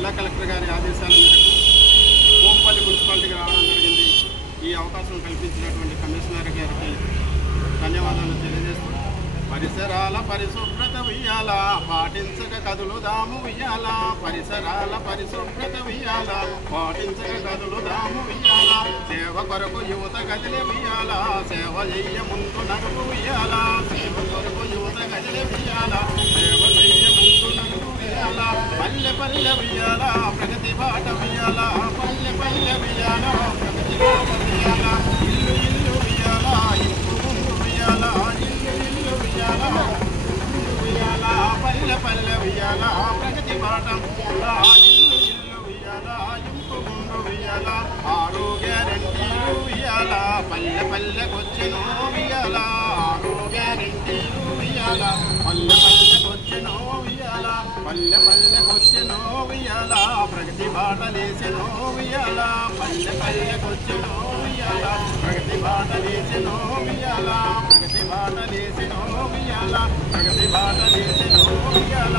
జిల్లా కలెక్టర్ గారి ఆదేశాల మేరకు కోంపల్లి మున్సిపాలిటీకి రావడం జరిగింది. ఈ అవకాశం కల్పించినటువంటి కమిషనర్ గారికి ధన్యవాదాలు తెలియజేస్తూ పరిసరాల పరిశుభ్రత ఉయ్యాల పాటించక కదులుదాము ఉయ్యాల పరిసరాల పరిశుభ్రత ఉయ్యాల పాటించక కదులుదాము ఉయ్యాల సేవ కొరకు యువత గదిలే ఉయ్యాల సేవ చెయ్య ముందు నడుపు ఉయ్యాల సేవ కొరకు యువత గదిలే ఉయ్యాల సేవ చెయ్య ముందు నడుపు ఉయ్యాల పల్లె పల్లె ఉయ్యాల ప్రగతి బాట ఉయ్యాల పల్లె పల్లె ఉయ్యాల ప్రగతి బాట ఉయ్యాల ఇల్లు ఇల్లు ఉయ్యాల ఇంపు ముందు ఉయ్యాల ఇల్లు ఉయ్యాల పల్లె పల్లె ఉయ్యాల ప్రగతి బాటం ఇల్లు ఇల్లు ఉయ్యాల ఇంపు ముందు ఉయ్యాల ఆరోగ్య రెంటీలు ఉయ్యాల పల్లె పల్లెకొచ్చెను ఉయ్యాల ఆరోగ్య రెంటీలు ఉయ్యాల పల్లె పల్లెకొచ్చెను ఉయ్యాల పల్లె పల్లెకొచ్చెను ఉయ్యాల ప్రగతి బాటలేసెను ఉయ్యాల పల్లె పల్లెకొచ్చెను ఉయ్యాల ప్రగతి బాటలేసెను ఉయ్యాల ప్రగతి బాటలేసెను ఉయ్యాల ప్రగతి బాటలేసెను ఉయ్యాల